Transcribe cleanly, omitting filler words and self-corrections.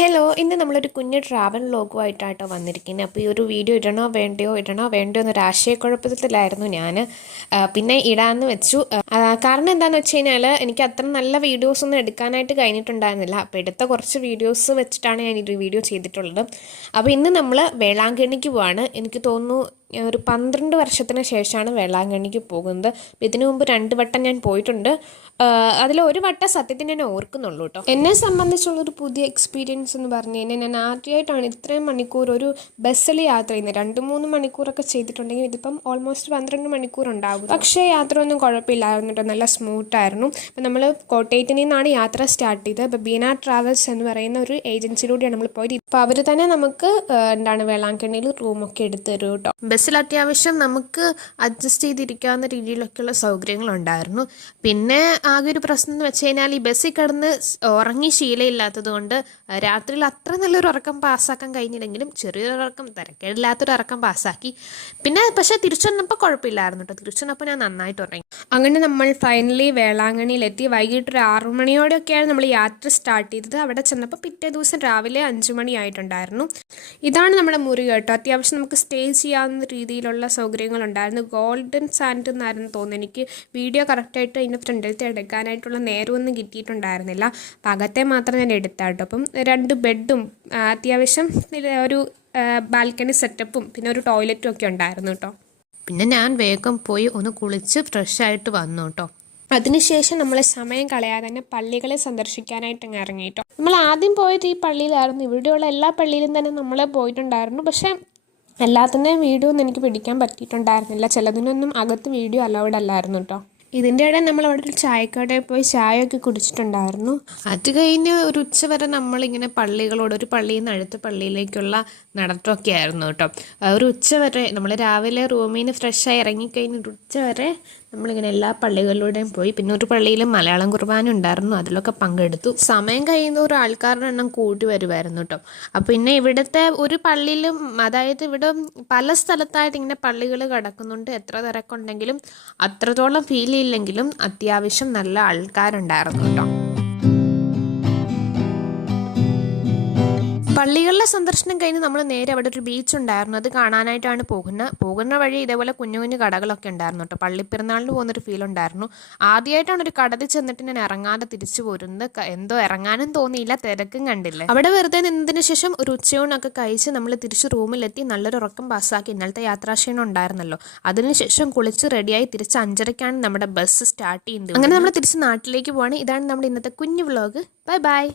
Hello, ഇന്ന് നമ്മളൊരു കുഞ്ഞ് ട്രാവൽ വ്ലോഗുമായിട്ടാട്ടോ വന്നിരിക്കുന്നത്. അപ്പോൾ ഈ ഒരു വീഡിയോ ഇടണോ വേണ്ടയോ എന്നൊരു ആശയക്കുഴപ്പത്തിലായിരുന്നു ഞാൻ. പിന്നെ ഇടാമെന്ന് വെച്ചു. കാരണം എന്താണെന്ന് വെച്ച് കഴിഞ്ഞാൽ എനിക്ക് അത്ര നല്ല വീഡിയോസൊന്നും എടുക്കാനായിട്ട് കഴിഞ്ഞിട്ടുണ്ടായിരുന്നില്ല. അപ്പോൾ എടുത്ത കുറച്ച് വീഡിയോസ് വെച്ചിട്ടാണ് ഞാൻ ഈ വീഡിയോ ചെയ്തിട്ടുള്ളത്. അപ്പോൾ ഇന്ന് നമ്മൾ വേളാങ്കണ്ണിക്ക് പോവാണ്. എനിക്ക് തോന്നുന്നു ഒരു 12 വർഷത്തിന് ശേഷമാണ് വേളാങ്കണ്ണിക്ക് പോകുന്നത്. ഇതിനു മുമ്പ് 2 വട്ടം ഞാൻ പോയിട്ടുണ്ട്. അതിലൊരു വട്ടം സത്യത്തിന് ഞാൻ ഓർക്കുന്നുള്ളൂ കേട്ടോ. എന്നെ സംബന്ധിച്ചുള്ളൊരു പുതിയ എക്സ്പീരിയൻസ് എന്ന് പറഞ്ഞു കഴിഞ്ഞാൽ ഞാൻ ആദ്യമായിട്ടാണ് ഇത്രയും മണിക്കൂർ ഒരു ബസ്സിൽ യാത്ര ചെയ്യുന്നത്. 2-3 മണിക്കൂറൊക്കെ ചെയ്തിട്ടുണ്ടെങ്കിൽ ഇതിപ്പം ഓൾമോസ്റ്റ് 12 മണിക്കൂർ ഉണ്ടാകും. പക്ഷേ യാത്ര ഒന്നും കുഴപ്പമില്ലായിരുന്നു കേട്ടോ, നല്ല സ്മൂത്തായിരുന്നു. അപ്പം നമ്മൾ കോട്ടയത്തിൽ നിന്നാണ് യാത്ര സ്റ്റാർട്ട് ചെയ്തത്. അപ്പോൾ ബീന ട്രാവൽസ് എന്ന് പറയുന്ന ഒരു ഏജൻസിയിലൂടെയാണ് നമ്മൾ പോയത്. അപ്പോൾ അവർ തന്നെ നമുക്ക് വേളാങ്കണ്ണിയിൽ റൂമൊക്കെ എടുത്ത് തരും കേട്ടോ. ബസ്സിൽ അത്യാവശ്യം നമുക്ക് അഡ്ജസ്റ്റ് ചെയ്തിരിക്കാവുന്ന രീതിയിലൊക്കെയുള്ള സൗകര്യങ്ങളുണ്ടായിരുന്നു. പിന്നെ ആകെ ഒരു പ്രശ്നം എന്ന് വെച്ച് കഴിഞ്ഞാൽ ഈ ബസ്സിൽ കിടന്ന് ഉറങ്ങി ശീലമില്ലാത്തത് കൊണ്ട് രാത്രിയിൽ അത്ര നല്ലൊരു ഉറക്കം പാസ്സാക്കാൻ കഴിഞ്ഞില്ലെങ്കിലും ചെറിയൊരു ഉറക്കം, തിരക്കേടില്ലാത്തൊരു ഉറക്കം പാസ്സാക്കി. പിന്നെ പക്ഷേ തിരിച്ചു വന്നപ്പോൾ കുഴപ്പമില്ലായിരുന്നു കേട്ടോ. തിരിച്ചു വന്നപ്പോൾ ഞാൻ നന്നായിട്ട് ഉറങ്ങി. അങ്ങനെ നമ്മൾ ഫൈനലി വേളാങ്കണ്ണിയിലെത്തി. വൈകിട്ട് ഒരു 6 മണിയോടെയൊക്കെയാണ് നമ്മൾ യാത്ര സ്റ്റാർട്ട് ചെയ്തത്. അവിടെ ചെന്നപ്പോൾ പിറ്റേ ദിവസം രാവിലെ 5 മണിയായിട്ടുണ്ടായിരുന്നു. ഇതാണ് നമ്മുടെ മുറി കേട്ടോ. അത്യാവശ്യം നമുക്ക് സ്റ്റേ ചെയ്യാവുന്ന രീതിയിലുള്ള സൗകര്യങ്ങളുണ്ടായിരുന്നു. ഗോൾഡൻ സാൻഡ് എന്നായിരുന്നു തോന്നുന്നു. എനിക്ക് വീഡിയോ കറക്റ്റായിട്ട് അതിൻ്റെ ഫ്രണ്ടിലത്തെ എടുക്കാനായിട്ടുള്ള നേരമൊന്നും കിട്ടിയിട്ടുണ്ടായിരുന്നില്ല. അപ്പം അകത്തെ മാത്രം ഞാൻ എടുത്താട്ടോ. അപ്പം 2 ബെഡും അത്യാവശ്യം ഒരു ബാൽക്കണി സെറ്റപ്പും പിന്നെ ഒരു ടോയ്ലറ്റും ഒക്കെ ഉണ്ടായിരുന്നു കേട്ടോ. പിന്നെ ഞാൻ വേഗം പോയി ഒന്ന് കുളിച്ച് ഫ്രഷായിട്ട് വന്നു കേട്ടോ. അതിനുശേഷം നമ്മൾ സമയം കളയാതെ തന്നെ പള്ളികളെ സന്ദർശിക്കാനായിട്ട് ഇറങ്ങി കേട്ടോ. നമ്മൾ ആദ്യം പോയത് ഈ പള്ളിയിലായിരുന്നു. ഇവിടെയുള്ള എല്ലാ പള്ളിയിലും തന്നെ നമ്മൾ പോയിട്ടുണ്ടായിരുന്നു. പക്ഷേ എല്ലാത്തിൻ്റെയും വീഡിയോ ഒന്നും എനിക്ക് പിടിക്കാൻ പറ്റിയിട്ടുണ്ടായിരുന്നില്ല. ചിലതിനൊന്നും അകത്ത് വീഡിയോ അലൗഡ് അല്ലായിരുന്നു കേട്ടോ. ഇതിൻ്റെ ഇടയിൽ നമ്മൾ അവിടെ ഒരു ചായക്കടയിൽ പോയി ചായയൊക്കെ കുടിച്ചിട്ടുണ്ടായിരുന്നു. അത് കഴിഞ്ഞ് ഒരു ഉച്ച വരെ നമ്മളിങ്ങനെ പള്ളികളോട് ഒരു പള്ളിയിൽ നിന്ന് അടുത്ത പള്ളിയിലേക്കുള്ള നടത്തമൊക്കെ ആയിരുന്നു കേട്ടോ. ഒരു ഉച്ച വരെ നമ്മൾ രാവിലെ റൂമിൽ നിന്ന് ഫ്രഷായി ഇറങ്ങിക്കഴിഞ്ഞ് ഒരു ഉച്ച വരെ നമ്മളിങ്ങനെ എല്ലാ പള്ളികളിലൂടെയും പോയി. പിന്നെ ഒരു പള്ളിയിൽ മലയാളം കുർബാന ഉണ്ടായിരുന്നു, അതിലൊക്കെ പങ്കെടുത്തു. സമയം കഴിയുന്ന ഒരു ആൾക്കാരുടെ എണ്ണം കൂട്ടി വരുമായിരുന്നു കേട്ടോ. അപ്പോൾ പിന്നെ ഇവിടുത്തെ ഒരു പള്ളിയിലും, അതായത് ഇവിടെ പല സ്ഥലത്തായിട്ട് ഇങ്ങനെ പള്ളികൾ കിടക്കുന്നുണ്ട്. എത്ര തിരക്കുണ്ടെങ്കിലും അത്രത്തോളം ഫീൽ ചെയ്യില്ലെങ്കിലും അത്യാവശ്യം നല്ല ആൾക്കാരുണ്ടായിരുന്നു കേട്ടോ. പള്ളികളിലെ സന്ദർശനം കഴിഞ്ഞ് നമ്മൾ നേരെ അവിടെ ഒരു ബീച്ച് ഉണ്ടായിരുന്നു, അത് കാണാനായിട്ടാണ് പോകുന്ന വഴി ഇതേപോലെ കുഞ്ഞു കുഞ്ഞു കടകളൊക്കെ ഉണ്ടായിരുന്നു കേട്ടോ. പള്ളിപ്പെരുന്നാളിന് പോകുന്നൊരു ഫീൽ ഉണ്ടായിരുന്നു. ആദ്യമായിട്ടാണ് ഒരു കടത്തിൽ ചെന്നിട്ട് ഞാൻ ഇറങ്ങാതെ തിരിച്ചു പോരുന്നത്. എന്തോ ഇറങ്ങാനും തോന്നിയില്ല, തിരക്കും കണ്ടില്ല. അവിടെ വെറുതെ നിന്നതിന് ശേഷം ഒരു ഉച്ചയൂണൊക്കെ കഴിച്ച് നമ്മൾ തിരിച്ച് റൂമിലെത്തി നല്ലൊരു ഉറക്കം പാസ്സാക്കി. ഇന്നലത്തെ യാത്രാക്ഷീണം ഉണ്ടായിരുന്നല്ലോ, അതിനുശേഷം കുളിച്ച് റെഡിയായി തിരിച്ച് 5:30ക്കാണ് നമ്മുടെ ബസ് സ്റ്റാർട്ട് ചെയ്യുന്നത്. അങ്ങനെ നമ്മൾ തിരിച്ച് നാട്ടിലേക്ക് പോവാണ്. ഇതാണ് നമ്മുടെ ഇന്നത്തെ കുഞ്ഞു വ്ലോഗ്. Bye bye.